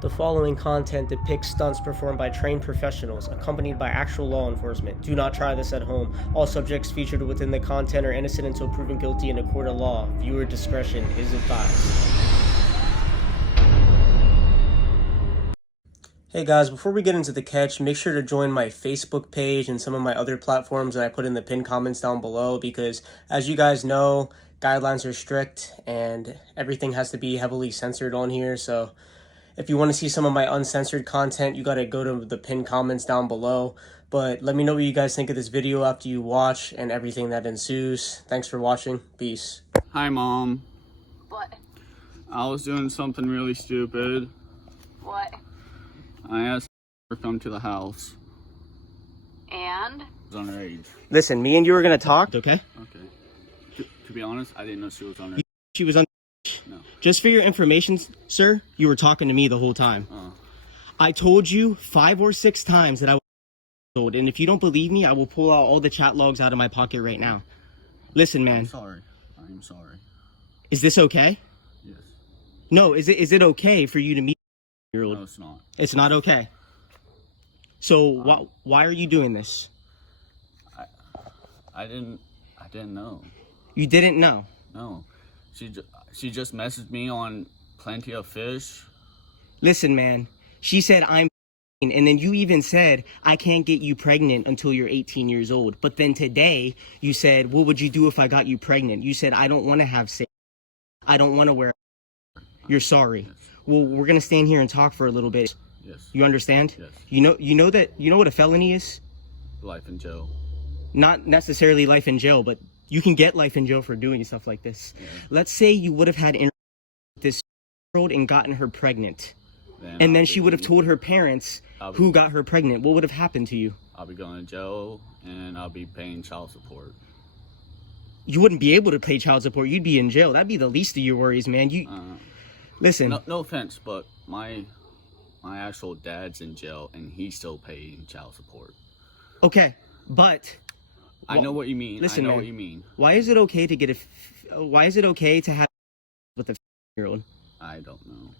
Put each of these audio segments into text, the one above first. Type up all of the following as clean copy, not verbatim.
The following content depicts stunts performed by trained professionals, accompanied by actual law enforcement. Do not try this at home. All subjects featured within the content are innocent until proven guilty in a court of law. Viewer discretion is advised. Hey guys, before we get into the catch, make sure to join my Facebook page and some of my other platforms that I put in the pinned comments down below, because as you guys know, guidelines are strict and everything has to be heavily censored on here. So if you want to see some of my uncensored content, you got to go to the pinned comments down below. But let me know what you guys think of this video after you watch and everything that ensues. Thanks for watching. Peace. Hi, Mom. What? I was doing something really stupid. What? I asked her to come to the house. And? She was underage. Listen, me and you were going to talk, okay? Okay. To be honest, I didn't know she was underage. She was underage. No. Just for your information, sir, you were talking to me the whole time. I told you 5 or 6 times that I was old, and if you don't believe me, I will pull out all the chat logs out of my pocket right now. Listen, man. I'm sorry. I'm sorry. Is this okay? Yes. No, is it okay for you to meet a 4-year-old? No, it's not. It's not okay. So why are you doing this? I didn't know. You didn't know? No. She just messaged me on Plenty of Fish. Listen, man. She said I'm and then you even said I can't get you pregnant until you're 18 years old. But then today you said, what would you do if I got you pregnant? You said I don't want to have sex. I don't want to wear. You're sorry. Yes. Well, we're gonna stand here and talk for a little bit. Yes. You understand? Yes. You know what a felony is? Life in jail. Not necessarily life in jail, but you can get life in jail for doing stuff like this. Yeah. Let's say you would have had this girl and gotten her pregnant, and then she would have told her parents who got her pregnant. What would have happened to you? I'll be going to jail and I'll be paying child support. You wouldn't be able to pay child support. You'd be in jail. That'd be the least of your worries, man. Listen. No offense, but my actual dad's in jail and he's still paying child support. Okay, but I know what you mean. Listen, I know man, what you mean. Why is it okay to get why is it okay to have with a 4-year-old? I don't know.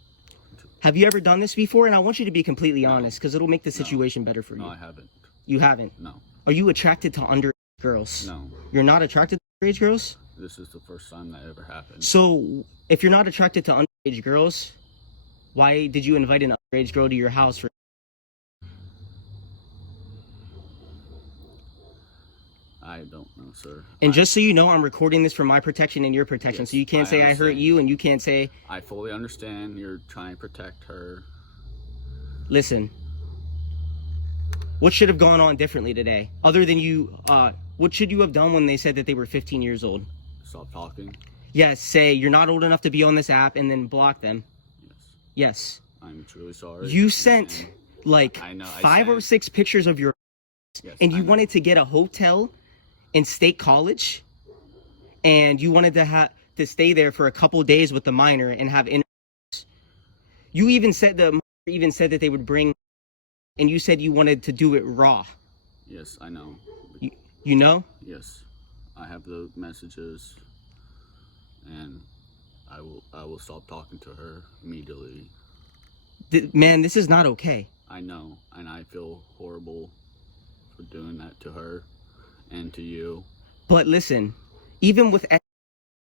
Have you ever done this before? And I want you to be completely honest, because it'll make the situation better for you. No, I haven't. You haven't? No. Are you attracted to underage girls? No. You're not attracted to underage girls? This is the first time that ever happened. So, if you're not attracted to underage girls, why did you invite an underage girl to your house for? I don't know, sir. And just so you know, I'm recording this for my protection and your protection, Yes, so you can't say I hurt you, and you can't say... I fully understand you're trying to protect her. Listen. What should have gone on differently today? Other than you, what should you have done when they said that they were 15 years old? Stop talking. Yes, say you're not old enough to be on this app, and then block them. Yes. Yes. I'm truly sorry. You sent, like, I know, 5 or 6 pictures of your... Yes, and you wanted to get a hotel in State College, and you wanted to stay there for a couple days with the minor and have interviews. You even said that they would bring, and you said you wanted to do it raw. Yes, I know. You know? Yes, I have the messages, and I will stop talking to her immediately. Man, this is not okay. I know, and I feel horrible for doing that to her and to you. But listen, even with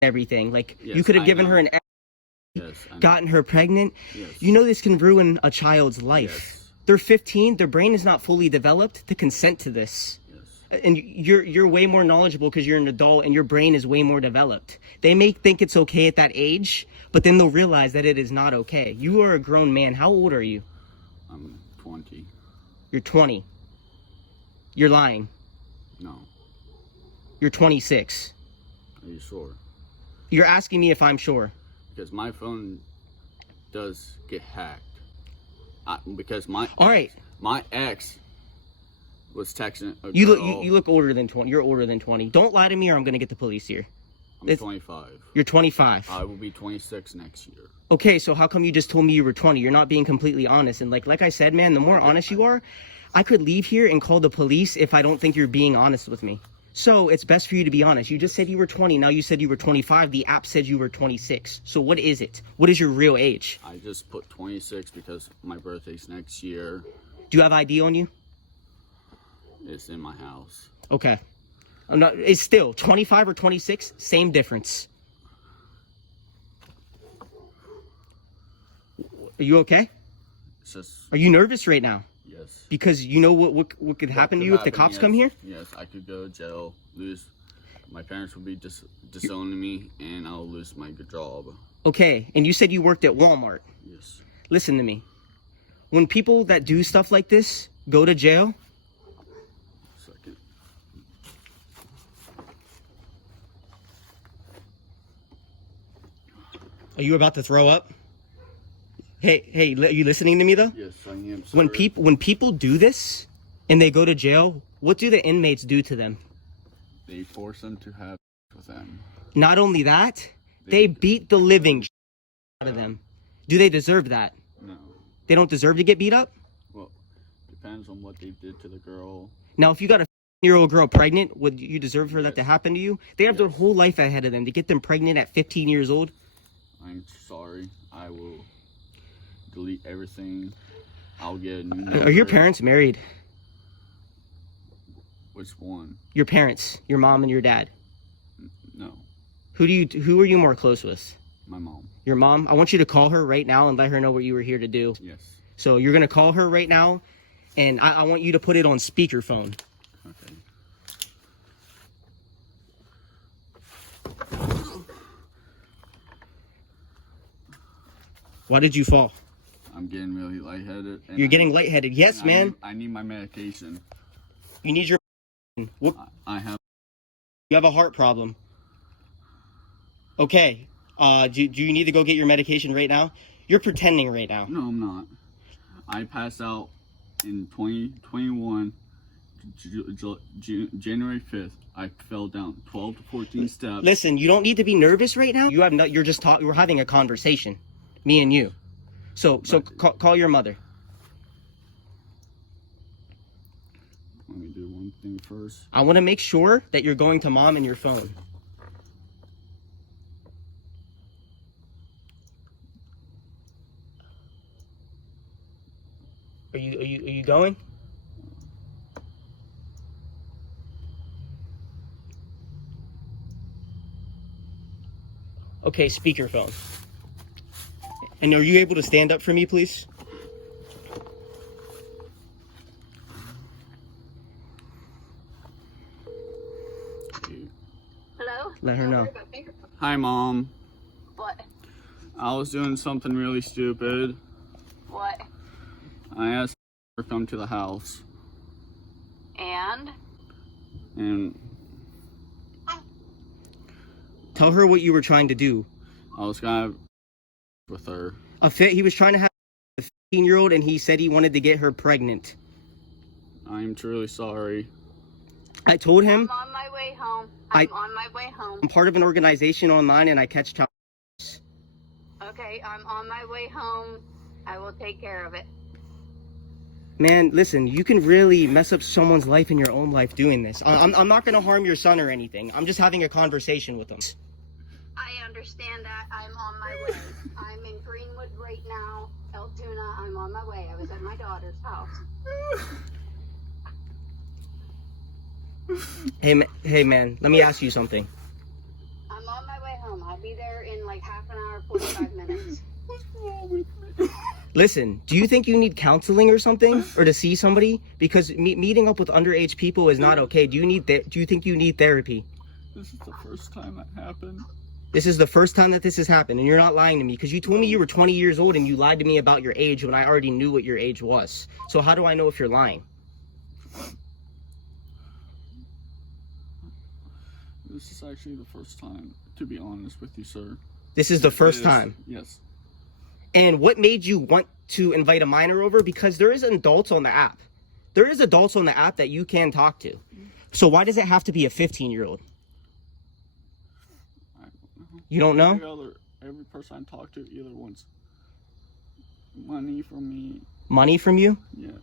everything, like, yes, you could have given her an yes, gotten her pregnant. Yes. You know this can ruin a child's life. Yes. They're 15, their brain is not fully developed to consent to this. Yes. And you're way more knowledgeable because you're an adult and your brain is way more developed. They may think it's okay at that age, but then they'll realize that it is not okay. You are a grown man. How old are you? I'm 20. You're 20. You're lying. No. You're 26. Are you sure? You're asking me if I'm sure. Because my phone does get hacked. Because my ex was texting a girl. You look older than 20. You're older than 20. Don't lie to me or I'm going to get the police here. I'm 25. You're 25. I will be 26 next year. Okay, so how come you just told me you were 20? You're not being completely honest. And like I said, man, the more honest you are, I could leave here and call the police if I don't think you're being honest with me. So it's best for you to be honest. You just said you were 20. Now you said you were 25. The app said you were 26. So what is it? What is your real age? I just put 26 because my birthday's next year. Do you have ID on you? It's in my house. Okay. I'm not. It's still 25 or 26. Same difference. Are you okay? It's just, Are you nervous right now? yes. Because you know what could happen to you if the cops come here? Yes, I could go to jail, my parents would be disowning me, and I'll lose my good job. Okay, and you said you worked at Walmart. Yes. Listen to me. When people that do stuff like this go to jail, Second. are you about to throw up? Hey, are you listening to me though? Yes, I am, sir. When people do this and they go to jail, what do the inmates do to them? They force them to have with them. Not only that, they beat the living out of them. Do they deserve that? No. They don't deserve to get beat up? Well, depends on what they did to the girl. Now, if you got a year-old girl pregnant, would you deserve for that to happen to you? They have their whole life ahead of them. To get them pregnant at 15 years old? I'm sorry. I will delete everything. I'll get a new number. Are your parents married? Which one? Your parents, your mom and your dad. No. Who are you more close with? My mom. Your mom? I want you to call her right now and let her know what you were here to do. Yes. So you're gonna call her right now, and I want you to put it on speakerphone. Okay. Why did you fall? I'm getting really lightheaded. and You're getting lightheaded. Yes, and man. I need my medication. You need your. What? I have. You have a heart problem. Okay. Do you need to go get your medication right now? You're pretending right now. No, I'm not. I passed out in 2021, January 5th. I fell down 12 to 14 steps. Listen, you don't need to be nervous right now. You have no. You're just talking. We're having a conversation, me and you. So call your mother. Let me do one thing first. I want to make sure that you're going to mom and your phone. Are you going? Okay, speakerphone. And are you able to stand up for me, please? Hello? Let her know. Hi, Mom. What? I was doing something really stupid. What? I asked her to come to the house, And? and Tell her what you were trying to do. I was gonna with her. He was trying to have a 15-year-old, and he said he wanted to get her pregnant. I'm truly sorry. I told him I'm on my way home. I'm on my way home. I'm part of an organization online, and I catch child. Okay, I'm on my way home. I will take care of it. Man, listen, you can really mess up someone's life and your own life doing this. I'm not going to harm your son or anything. I'm just having a conversation with him. I understand that. I'm on my way. I'm in Greenwood right now. Altoona, I'm on my way. I was at my daughter's house. Hey, man, let me ask you something. I'm on my way home. I'll be there in like half an hour, 45 minutes. What's wrong with me? Listen, do you think you need counseling or something, or to see somebody? Because meeting up with underage people is not okay. Do you think you need therapy? This is the first time that happened. This is the first time that this has happened, and you're not lying to me, because you told me you were 20 years old and you lied to me about your age when I already knew what your age was. So how do I know if you're lying? This is actually the first time, to be honest with you, sir. This is the first It is. time. Yes. And what made you want to invite a minor over? Because there is adults on the app. There is adults on the app that you can talk to. So why does it have to be a 15-year-old? I don't know. You don't know? Every person I talk to either wants money from me. Money from you? Yes.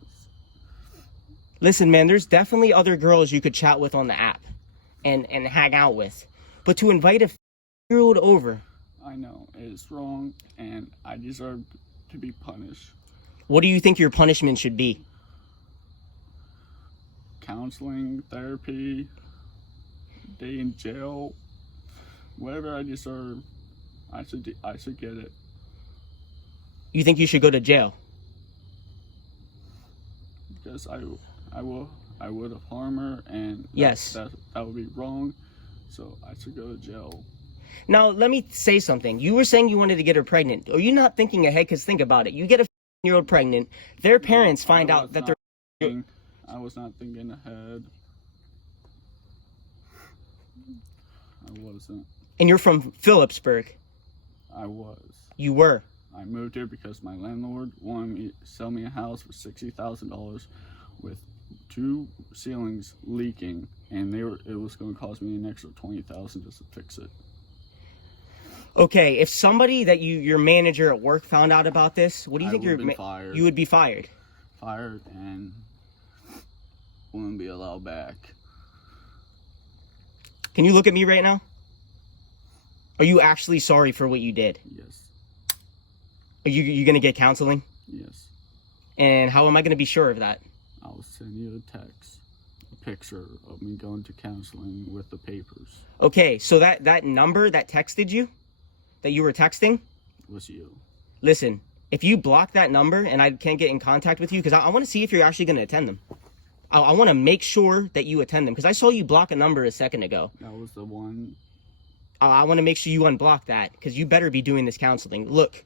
Listen, man, there's definitely other girls you could chat with on the app. and hang out with. But to invite a 5-year-old over, I know it's wrong, and I deserve to be punished. what do you think your punishment should be? Counseling, therapy, day in jail, whatever I deserve, I should get it. You think you should go to jail? Because I would have harmed her, and Yes. that would be wrong. So I should go to jail. Now, let me say something. You were saying you wanted to get her pregnant. Are you not thinking ahead? Because think about it. You get a 5-year-old pregnant. Their parents find out that they're... I was not thinking ahead. I wasn't. And you're from Phillipsburg. I was. You were. I moved here because my landlord wanted me to sell me a house for $60,000 with 2 ceilings leaking, and it was going to cost me an extra $20,000 just to fix it. Okay, if somebody that your manager at work found out about this, what do you think Fired. you would be fired? Fired and wouldn't be allowed back. Can you look at me right now? Are you actually sorry for what you did? Yes. Are you going to get counseling? Yes. And how am I going to be sure of that? I'll send you a text, a picture of me going to counseling with the papers. Okay, so that number that texted you, that you were texting, Was you. listen, if you block that number and I can't get in contact with you, because I want to see if you're actually going to attend them. I want to make sure that you attend them, because I saw you block a number a second ago. That was the one. I want to make sure you unblock that, because you better be doing this counseling. Look,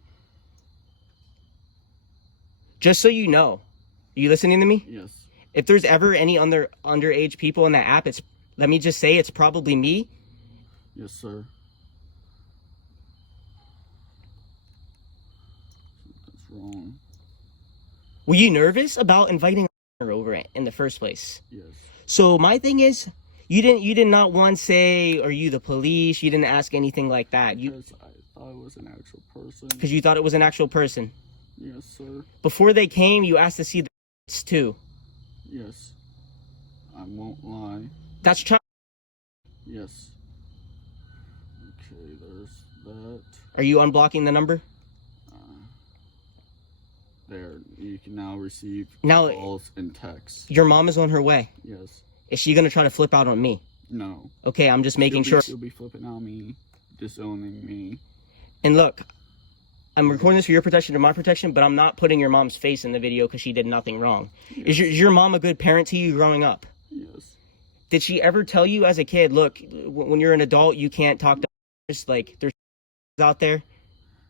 just so you know, are you listening to me? Yes. If there's ever any underage people in that app, let me just say it's probably me. Yes, sir. That's wrong. Were you nervous about inviting her over in the first place? Yes. So my thing is, you did not once say, "Are you the police?" You didn't ask anything like that. Because I thought it was an actual person. Because you thought it was an actual person. Yes, sir. Before they came, you asked to see the too. Yes. I won't lie. That's child. Yes. Okay, there's that. Are you unblocking the number? There, you can now receive Now- calls and texts. Your mom is on her way. Yes. Is she gonna try to flip out on me? No. Okay, I'm just making sure. She'll be flipping on me, disowning me. And look, I'm recording this for your protection and my protection, but I'm not putting your mom's face in the video because she did nothing wrong. Yes. Is your mom a good parent to you growing up? Yes. Did she ever tell you as a kid, look, when you're an adult, you can't talk to like there's out there?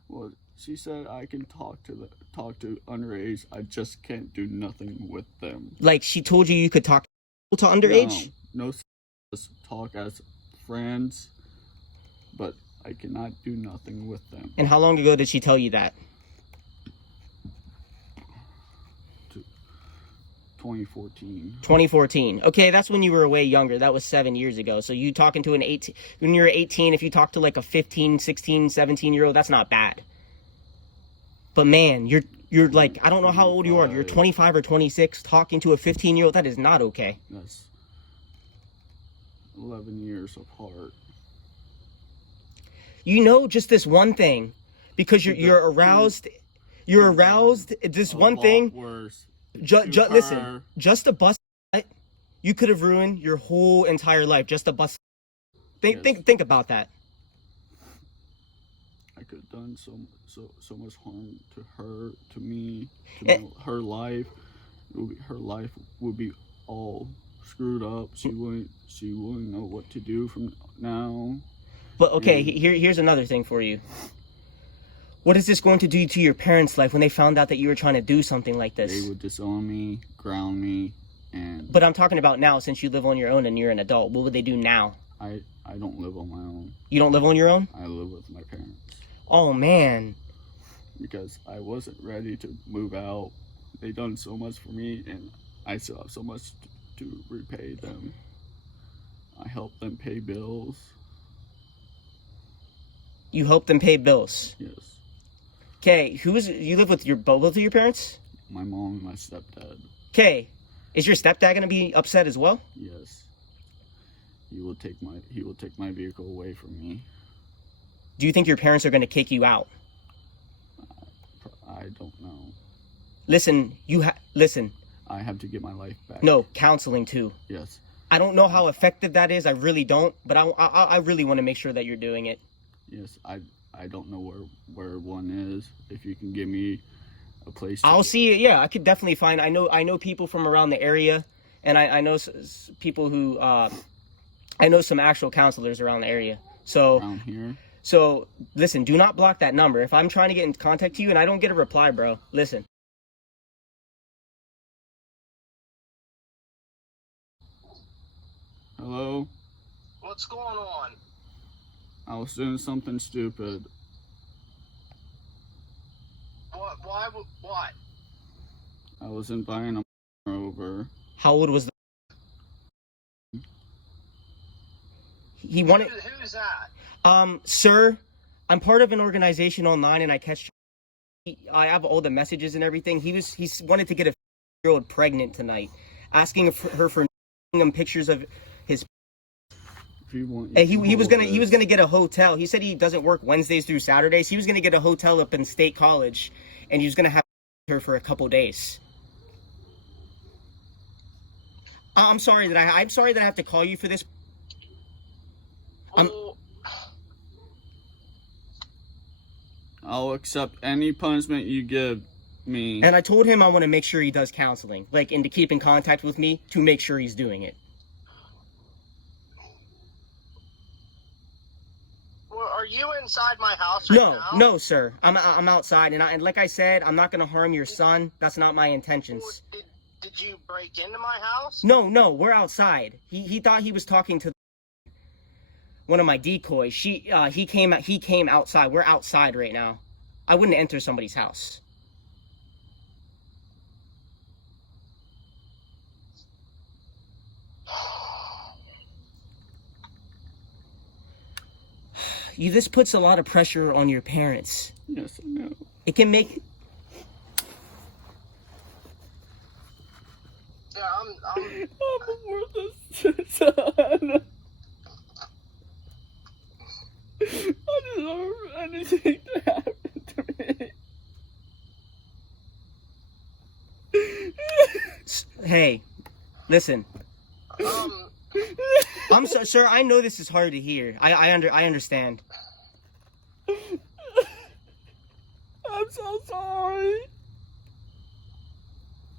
Well, she said I can talk to underage. I just can't do nothing with them. Like she told you could talk to underage? No, just talk as friends, but I cannot do nothing with them. And how long ago did she tell you that? 2014. 2014. Okay, that's when you were way younger. That was 7 years ago. So you talking to an 18, when you're 18, if you talk to like a 15, 16, 17-year-old, that's not bad. But man, you're like, I don't know how old you are. You're 25 or 26 talking to a 15-year-old. That is not okay. That's 11 years apart. You know just this one thing, because you're aroused. You're aroused. This one thing. Worse. Listen, just a bus, you could have ruined your whole entire life. Just a bus. Think about that. I could have done so much harm to her, to me, to her life. Her life would be all screwed up. She wouldn't know what to do from now. But okay, here's another thing for you. What is this going to do to your parents' life when they found out that you were trying to do something like this? They would disown me, ground me, and... But I'm talking about now, since you live on your own and you're an adult. What would they do now? I don't live on my own. You don't live on your own? I live with my parents. Oh, man. Because I wasn't ready to move out. They done so much for me, and I still have so much to repay them. I helped them pay bills. You help them pay bills? Yes. Okay, you live with both of your parents? My mom and my stepdad. Okay, is your stepdad gonna be upset as well? Yes. he will take my vehicle away from me. Do you think your parents are going to kick you out? I don't know. Listen, listen. I have to get my life back. No, counseling too. Yes. I don't know how effective that is. I really don't. But I really want to make sure that you're doing it. Yes. I don't know where one is. If you can give me a place. I'll see it. Yeah, I could definitely find. I know people from around the area, and I know people who. I know some actual counselors around the area. So. Around here. So listen. Do not block that number. If I'm trying to get in contact with you and I don't get a reply, bro, listen. Hello? What's going on? I was doing something stupid. What? Why? What? I was inviting a over. How old was the... He wanted... Who's that? Sir, I'm part of an organization online and I catch... I have all the messages and everything. He wanted to get a 4-year-old pregnant tonight, asking her for pictures of his... And he was gonna get a hotel. He said he doesn't work Wednesdays through Saturdays. He was gonna get a hotel up in State College, and he was gonna have her for a couple days. I'm sorry that I have to call you for this. I'll accept any punishment you give me. And I told him I want to make sure he does counseling, like, and to keep in contact with me to make sure he's doing it. Are you inside my house right now? No, sir. I'm outside, and like I said, I'm not gonna harm your son. That's not my intentions. Did you break into my house? No, we're outside. He thought he was talking to one of my decoys. He came outside. We're outside right now. I wouldn't enter somebody's house. This puts a lot of pressure on your parents. Yes, I know. It can make... Yeah, I'm worthless son. I deserve anything to happen to me. Hey, listen. I'm so, sir. I know this is hard to hear. I understand. I'm so sorry.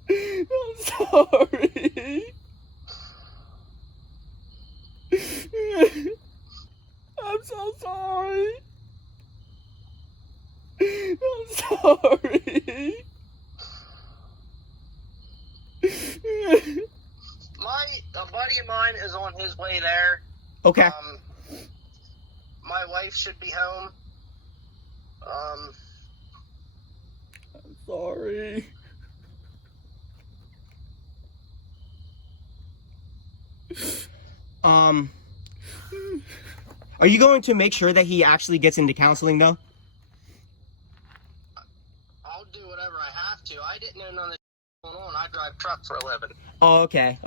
I'm sorry. I'm so sorry. I'm sorry. A buddy of mine is on his way there. Okay. My wife should be home. I'm sorry. Are you going to make sure that he actually gets into counseling, though? I'll do whatever I have to. I didn't know none of this going on. I drive truck for a living. Oh, okay.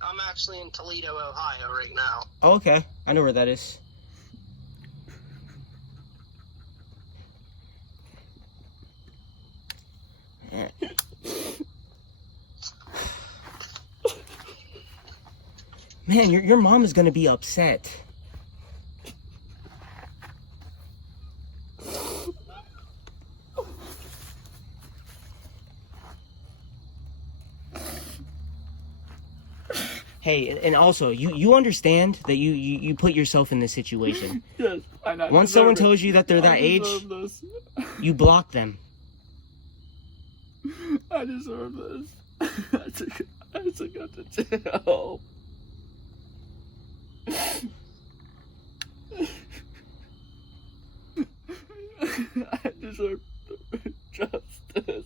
I'm actually in Toledo, Ohio right now. Oh, okay. I know where that is. Man, your mom is gonna be upset. Hey, and also, you understand that you put yourself in this situation. Yes, I know. Once someone tells you that they're that age, you block them. I deserve this. I took out to jail. I deserve justice.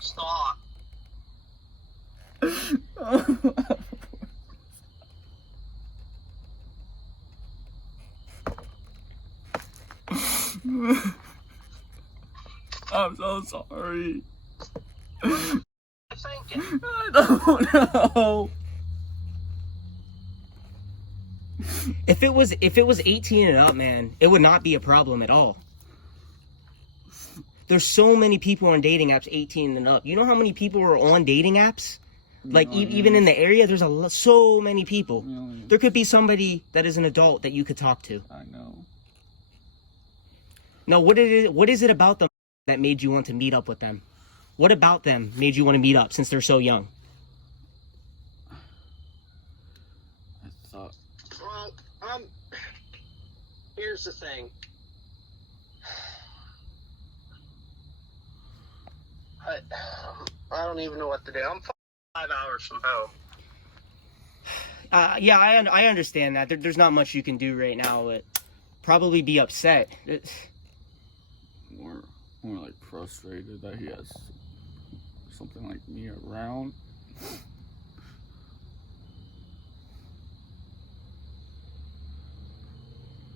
Stop. I'm so sorry. I think thinking? I don't know. If it was 18 and up, man, it would not be a problem at all. There's so many people on dating apps 18 and up. You know how many people are on dating apps? Like, even in the area, there's so many people. Millions. There could be somebody that is an adult that you could talk to. I know. Now, what is it about them that made you want to meet up with them? What about them made you want to meet up since they're so young? I thought. Well, here's the thing. I don't even know what to do. I'm 5 hours from home. Yeah, I understand that. There's not much you can do right now. But probably be upset. More like frustrated that he has something like me around.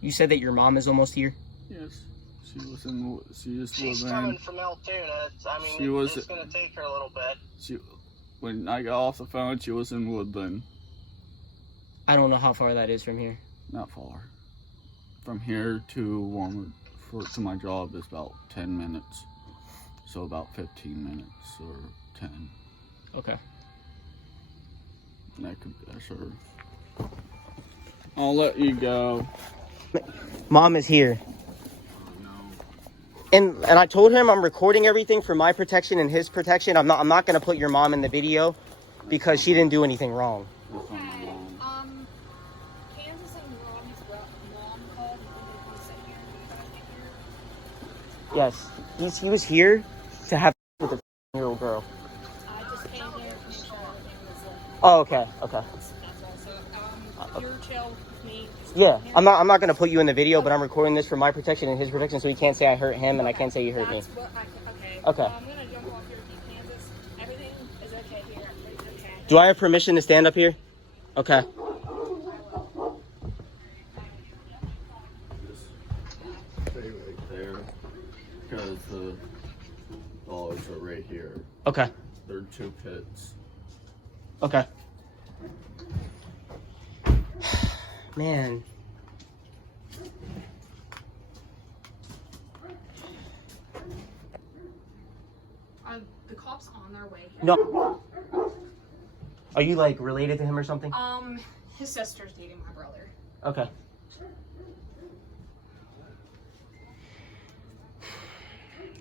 You said that your mom is almost here? Yes, She's coming from Altoona. It's going to take her a little bit. When I got off the phone, she was in Woodland. I don't know how far that is from here. Not far. From here to Walmart to my job is about 10 minutes. So about 15 minutes or 10. Okay. That's her. I'll let you go. Mom is here. And I told him I'm recording everything for my protection and his protection. I'm not gonna put your mom in the video because she didn't do anything wrong. Okay. Kansas and Ronnie's mom called and sit here. You guys get here. Yes, he was here to have with a 15-year-old girl. I just came here to make sure everything was Oh, okay. that's all. So you're chill with me. Just Yeah, here. I'm not gonna put you in the video, but I'm recording this for my protection and his protection, so he can't say I hurt him and I can't say you hurt me. That's what okay. Okay. I'm gonna jump off here with you, Kansas. Everything is okay here. Everything's okay. Do I have permission to stand up here? Okay. Stay right there. Because the dollars are right here. Okay. They're 2 pits. Okay. Man. Are the cops on their way here? No. Are you like related to him or something? His sister's dating my brother. Okay.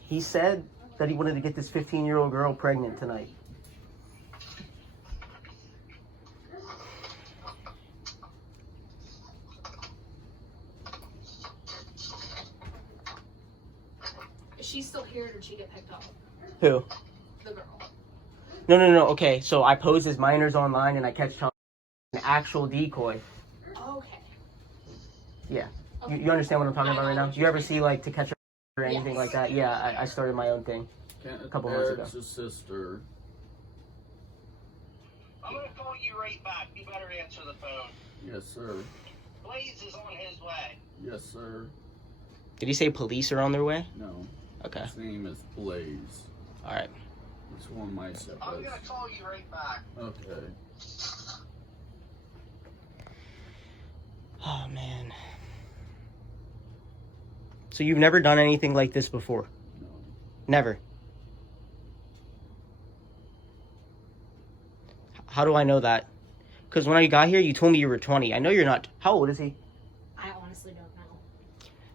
He said that he wanted to get this 15-year-old girl pregnant tonight. Is she still here or did she get picked up? Who? The girl. No. Okay, so I pose as minors online and I catch an actual decoy. Okay. Yeah. Okay. You understand what I'm talking I about right know now? what You you're ever see like To Catch a or anything Yes. like that? Yeah, I started my own thing. A couple months ago. Eric's sister. I'm going to call you right back. You better answer the phone. Yes, sir. Blaze is on his way. Yes, sir. Did he say police are on their way? No. Okay. His name is Blaze. All right. It's one of my steppers. I'm going to call you right back. Okay. Oh man. So you've never done anything like this before? No. Never. How do I know that? Because when I got here, you told me you were 20. I know you're not. How old is he? I honestly don't know.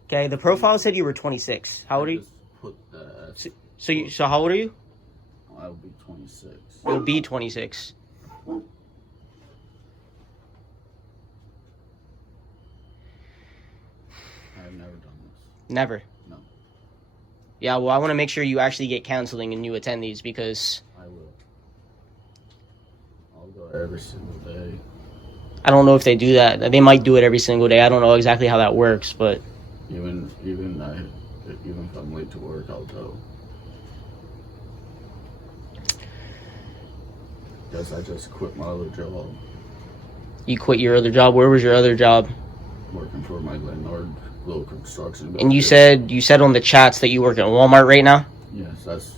Okay, the profile said you were 26. How old are I you? just put that. So how old are you? I'll be 26. You'll be 26. I've never done this. Never. No. Yeah, well, I want to make sure you actually get counseling and you attend these because I will. I'll go every single day. I don't know if they do that. They might do it every single day. I don't know exactly how that works, but Even if I'm late to work, I'll go. Because I just quit my other job, you quit your other job. Where was your other job? working for my landlord, little construction. And you business. said on the chats that you work at Walmart right now? Yes, that's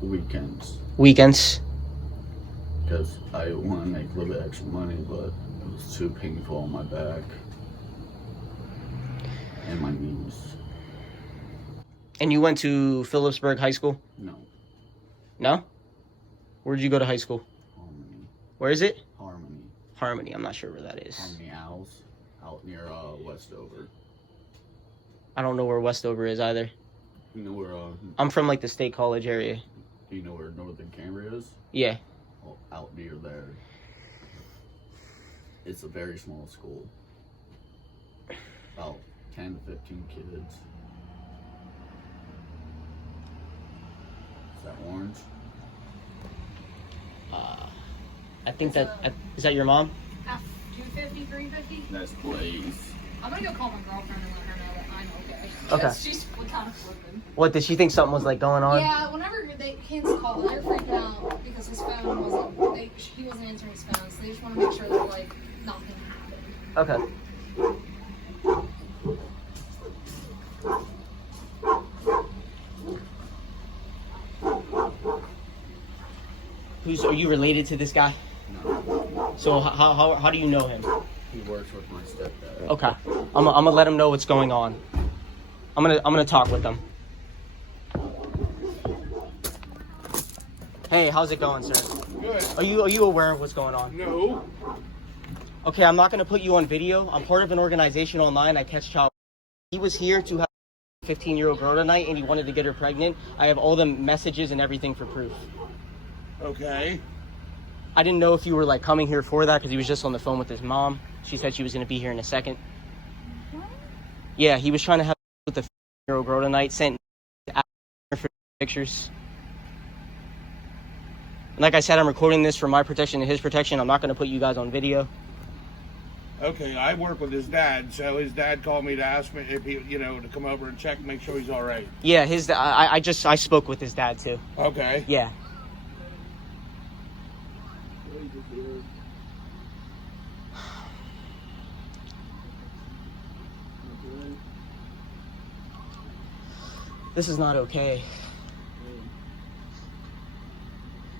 weekends. Weekends? because I want to make a little bit extra money, but it was too painful on my back and my knees. And you went to Phillipsburg High School? No. No? Where did you go to high school? Harmony. Where is it? Harmony. Harmony. I'm not sure where that is. Harmony Owls, out near Westover. I don't know where Westover is either. You know where? I'm from like the State College area. Do you know where Northern Cambria is? Yeah. Well, out near there. It's a very small school. About 10 to 15 kids. Is that orange? I think is that your mom? 250, 350. That's Blaze. I'm gonna go call my girlfriend and let her know that I'm okay. Okay. 'Cause she's kind of flipping. What, did she think something was like going on? Yeah, whenever they kids call, they're freaking out because his phone wasn't. He wasn't answering his phone, so they just want to make sure that like nothing happened. Okay. Are you related to this guy? No. So how do you know him? He works with my stepdad. Okay. I'm gonna let him know what's going on. I'm gonna talk with him. Hey, how's it going, sir? Good. Are you aware of what's going on? No. Okay, I'm not gonna put you on video. I'm part of an organization online. I catch child. He was here to have a 15-year-old girl tonight, and he wanted to get her pregnant. I have all the messages and everything for proof. Okay. I didn't know if you were like coming here for that because he was just on the phone with his mom. She said she was gonna be here in a second. What? Yeah, he was trying to have with the 15-year-old girl tonight. Sent for pictures. And like I said, I'm recording this for my protection and his protection. I'm not gonna put you guys on video. Okay, I work with his dad, so his dad called me to ask me if he, to come over and check and make sure he's all right. Yeah, I spoke with his dad too. Okay. Yeah. This is not okay.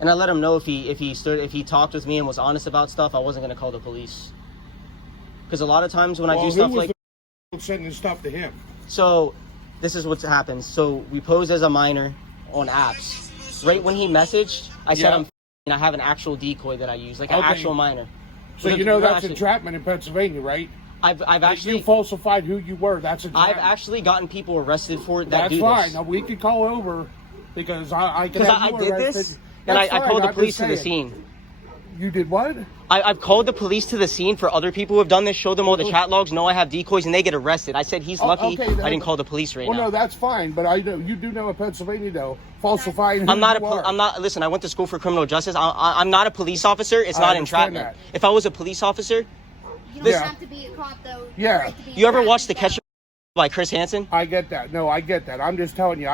And I let him know if he talked with me and was honest about stuff, I wasn't gonna call the police. Because a lot of times when I do stuff like sending stuff to him. So this is what happens. So we pose as a minor on apps. Right when he messaged, I said I have an actual decoy that I use, like an actual minor. So that's entrapment in Pennsylvania, right? I've actually you falsified who you were. That's entrapment. I've actually gotten people arrested for it. That's fine. Now we can call over because I can. Because I did this, and I called the police to the scene. You did what? I've called the police to the scene for other people who have done this, showed them all the chat logs, know I have decoys, and they get arrested. I said he's lucky I didn't call the police right now. Well, no, that's fine, but you do know in Pennsylvania, though, falsifying I'm not, listen, I went to school for criminal justice. I'm not a police officer. It's not entrapment. That. If I was a police officer... You don't have to be a cop, though. Yeah. You ever watched The Catcher by Chris Hansen? I get that. No, I get that. I'm just telling you,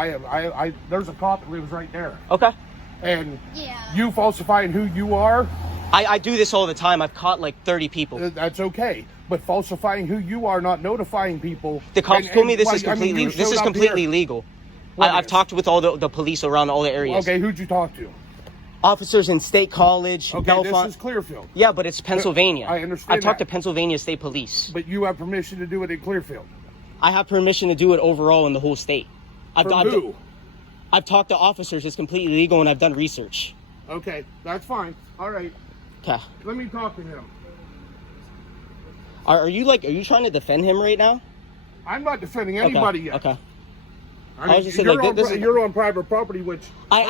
there's a cop that lives right there. Okay. And you falsifying who you are... I do this all the time. I've caught like 30 people. That's okay, but falsifying who you are, not notifying people. The cops told me this is completely legal. I've talked with all the police around all the areas. Okay, who'd you talk to? Officers in State College, okay, Bellefonte. This is Clearfield. Yeah, but it's Pennsylvania. I understand. I've talked to Pennsylvania State Police. But you have permission to do it in Clearfield. I have permission to do it overall in the whole state. Who? I've talked to officers. It's completely legal, and I've done research. Okay, that's fine. All right. Okay. Let me talk to him. Are you trying to defend him right now? I'm not defending anybody yet. Okay. You're on private property, which I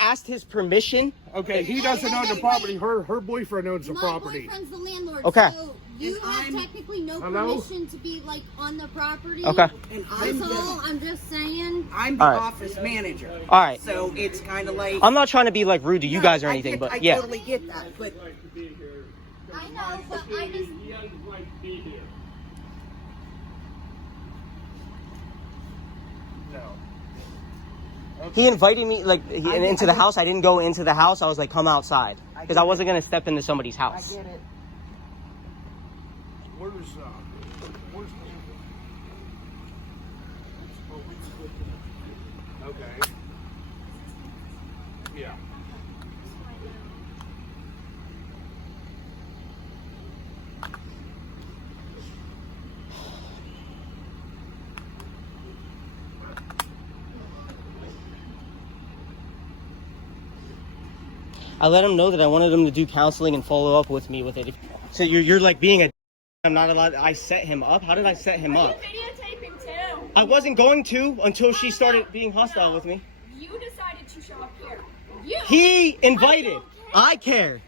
asked his permission. Okay, he doesn't own the property. Her boyfriend owns the property. My boyfriend's the landlord. Okay. So you have technically no permission to be like on the property. Okay. And I'm just saying. I'm the office manager. All right. So it's kind of like. I'm not trying to be like rude to you guys or anything, but yeah. I totally get that, but. I know, but I just. He invited me into the house. I didn't go into the house. I was like, come outside, because I wasn't gonna step into somebody's house. I get it. Where's okay. Yeah. I let him know that I wanted him to do counseling and follow up with me with it. So you're like being a... I'm not allowed... I set him up? How did I set him up? Videotaping too. I wasn't going to until she started being hostile with me. You decided to show up here. You. He invited. I care.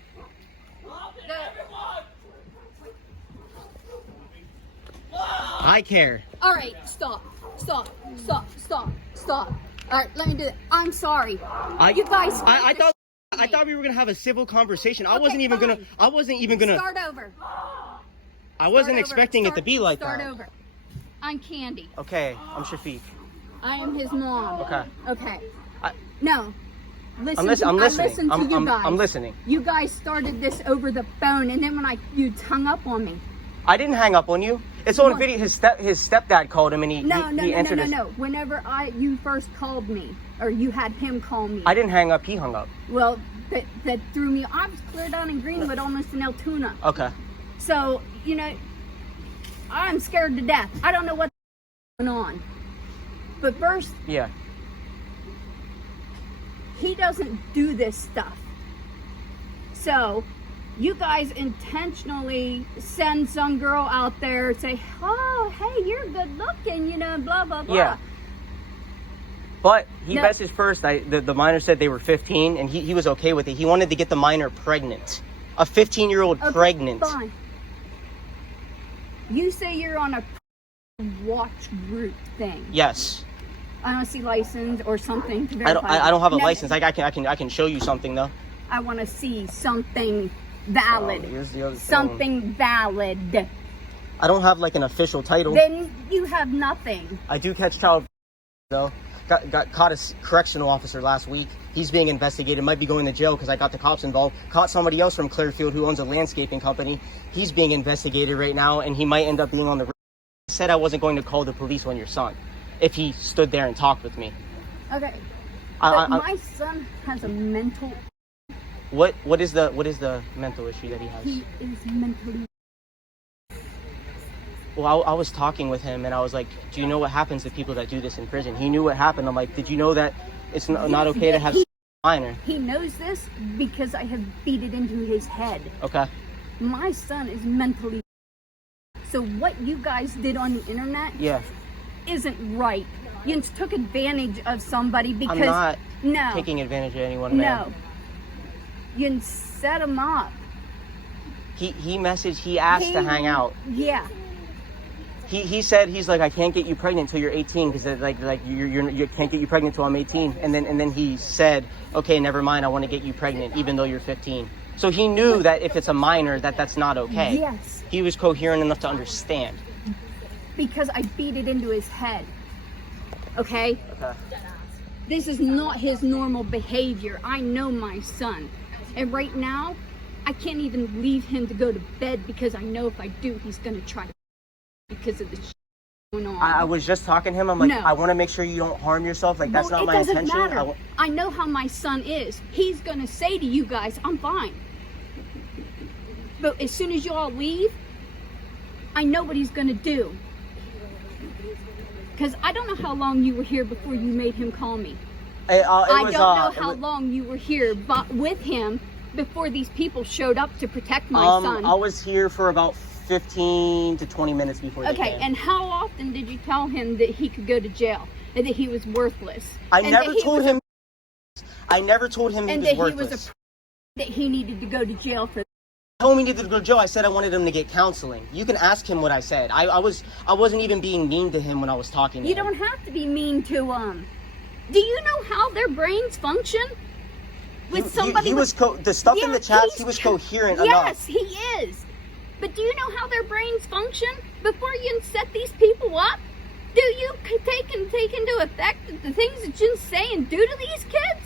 I care. All right, stop. All right, let me do it. I'm sorry. You guys. I thought we were gonna have a civil conversation. I wasn't even gonna. Start over. I wasn't expecting it to be like Start that. over. I'm Candy. Okay, I'm Shafiq. I am his mom. Okay. No. Listen. I'm listening. I listened to you guys. I'm listening. You guys started this over the phone, and then when you hung up on me. I didn't hang up on you. It's on video. His stepdad called him and he answered. No. Whenever you first called me, or you had him call me. I didn't hang up. He hung up. Well, that threw me. I was clear down in Greenwood, almost in Altoona. Okay. So I'm scared to death. I don't know what's going on. But first, Yeah. he doesn't do this stuff. So, you guys intentionally send some girl out there and say, oh, hey, you're good looking, blah, blah, blah. Yeah. But he messaged first. The minor said they were 15, and he was okay with it. He wanted to get the minor pregnant. A 15-year-old pregnant. Fine. You say you're on a watch group thing. Yes. I don't see license or something to verify. I don't have a license. I can show you something though. I want to see something valid. Here's the other something valid. I don't have like an official title. Then you have nothing. I do catch child though. Got caught a correctional officer last week. He's being investigated. Might be going to jail because I got the cops involved. Caught somebody else from Clearfield who owns a landscaping company. He's being investigated right now, and he might end up being on the... I said I wasn't going to call the police on your son if he stood there and talked with me. Okay. But my son has a mental... What is the mental issue that he has? He is mentally... Well, I was talking with him, and I was like, do you know what happens to people that do this in prison? He knew what happened. I'm like, did you know that it's not okay to have minor? He knows this because I have beat it into his head. Okay. My son is mentally... So what you guys did on the internet isn't right. You took advantage of somebody because... I'm not taking advantage of anyone, man. No. You set him up. He messaged, he asked to hang out. Yeah. He said, he's like, I can't get you pregnant until you're 18 because you can't get you pregnant until I'm 18. And then he said, okay, never mind, I want to get you pregnant even though you're 15. So he knew that if it's a minor, that's not okay. Yes. He was coherent enough to understand. Because I beat it into his head. Okay? Okay. This is not his normal behavior. I know my son. And right now, I can't even leave him to go to bed because I know if I do, he's going to try because of the shit going on. I was just talking to him. I'm like, no. I want to make sure you don't harm yourself. Like, that's not my intention. Matter. I know how my son is. He's going to say to you guys, I'm fine. But as soon as you all leave, I know what he's going to do. Because I don't know how long you were here before you made him call me. I don't know how long you were here with him before these people showed up to protect my son. I was here for about 15 to 20 minutes before they came. And how often did you tell him that he could go to jail and that he was worthless? I never told him he was worthless. That he needed to go to jail for. He told me he needed to go to jail. I said I wanted him to get counseling. You can ask him what I said. I wasn't even being mean to him when I was talking to him. You don't have to be mean to Do you know how their brains function? With somebody the stuff in the chats, he was coherent enough. Yes, he is. But do you know how their brains function? Before you set these people up, do you take into effect the things that you say and do to these kids?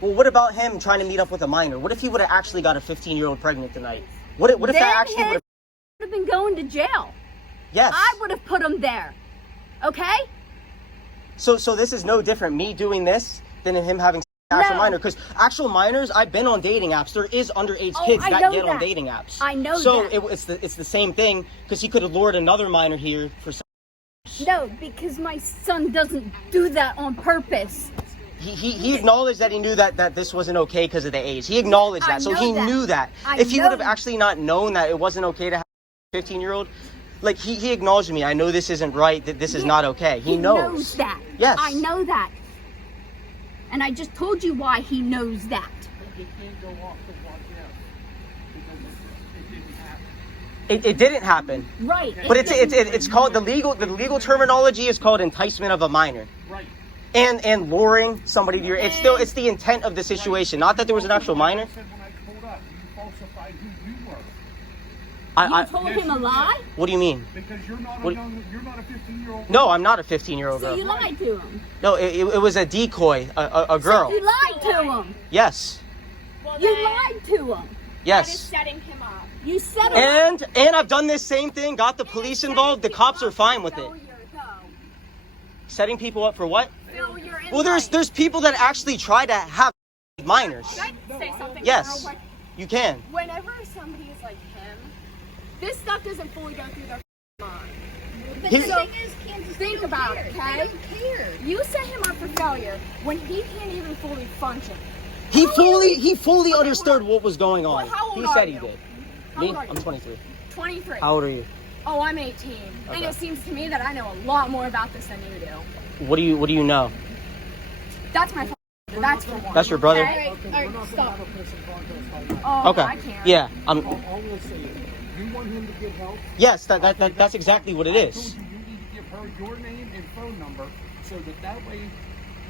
Well, what about him trying to meet up with a minor? What if he would have actually got a 15-year-old pregnant tonight? What if that actually would have been going to jail? Yes. I would have put him there. Okay? So this is no different, me doing this, than him having actual minor. Because actual minors, I've been on dating apps. There is underage kids that get on dating apps. I know so that. So it's the same thing, because he could have lured another minor here for some... No, because my son doesn't do that on purpose. He acknowledged that he knew that this wasn't okay because of the age. He acknowledged that, so he knew that. If he would have actually not known that it wasn't okay to have a 15-year-old, like he acknowledged to me, I know this isn't right, that this is not okay. He knows that. Yes. I know that. And I just told you why he knows that. You can't go off the watch out because it didn't happen. It didn't happen. Right. But it's called the legal terminology is called enticement of a minor. Right. And luring somebody to your it's the intent of the situation, not that there was an actual minor. I said when I pulled up, you falsified who you were. You told him a lie? What do you mean? Because you're not a 15-year-old. No, I'm not a 15-year-old So girl. you lied to him. No, it was a decoy, a girl. You lied to him. Yes. You lied to him. Yes. Setting him up. You set him up. And I've done this same thing, got the police involved. The cops are fine with it. Setting people up for what? Well, there's people that actually try to have minors. Can I say something Yes. real quick? You can. Whenever somebody is like him, this stuff doesn't fully go through their mind. But He- the thing is, Kansas, Think about it, okay? They don't care. You set him up for failure when he can't even fully function. He fully understood what was going on. Well, how old He are said he you? did. How Me? old are you? I'm 23. 23. How old are you? Oh, I'm 18. And Okay. it seems to me that I know a lot more about this than you do. What do you know? That's my father. That's for one. That's your brother? Okay? All right, stop. Oh, Okay. I can't. Yeah. All I'm gonna say is, you want him to get help? Yes. That's exactly what it I is. told you need to give her your name and phone number so that way,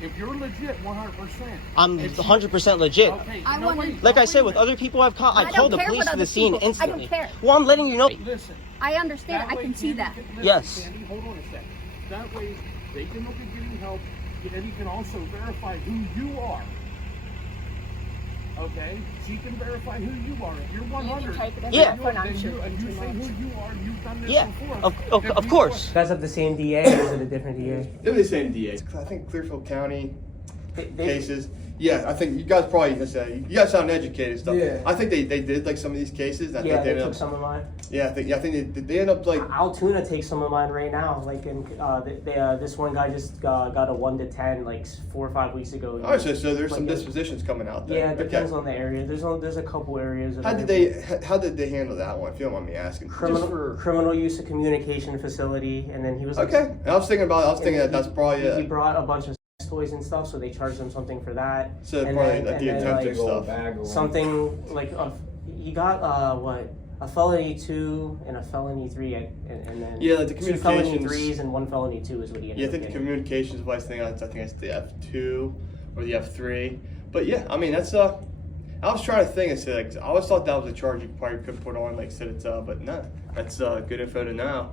if you're legit 100%. I'm 100% legit. Okay. I no, wanna- wait, Like no, I said, wait with a minute. other people I've caught, I I called the don't care police what to the other scene people- I don't instantly. care. Well, I'm letting you know. Listen. I understand. That I way can see that. Listen, Yes. Sandy, hold on a second. That way, they can look at getting help, and he can also verify who you are. Okay? She can verify who you are. If you're 100, type it in Yeah. there, I'm then sure you, and you too say much. who you are, you've done this Yeah. before. Of If course. you You guys have the same DA, or is it a different DA? They're the same DA. I think Clearfield County They- cases. Yeah, I think you guys probably you guys sound educated and stuff. Yeah. I think they did like some of these cases. I Yeah, think they ended took up, some of mine. Yeah, I think they end up like. Altoona takes some of mine right now. Like, this one guy just got a 1 to 10 like 4 or 5 weeks ago. Oh, so there's some Like, dispositions coming out there. Yeah, it depends Okay. on the area. There's a couple areas. How did they handle that one? If you don't mind me asking. Criminal use of communication facility, and then he was like, Okay, and I was thinking and that's probably he it. brought a bunch of sex toys and stuff, so they charged him something for that. So And probably then- like the and then, attempted stuff. Something like he got a felony 2 and a felony 3, and then Yeah, like the 2 felony communications- 3s and 1 felony 2 is what he ended Yeah, I up think the getting. communications wise thing. I think it's the F2 or the F3. But yeah, I mean that's I was trying to think. I said like I always thought that was a charge you probably could put on. Like said it's but no, that's good info to know.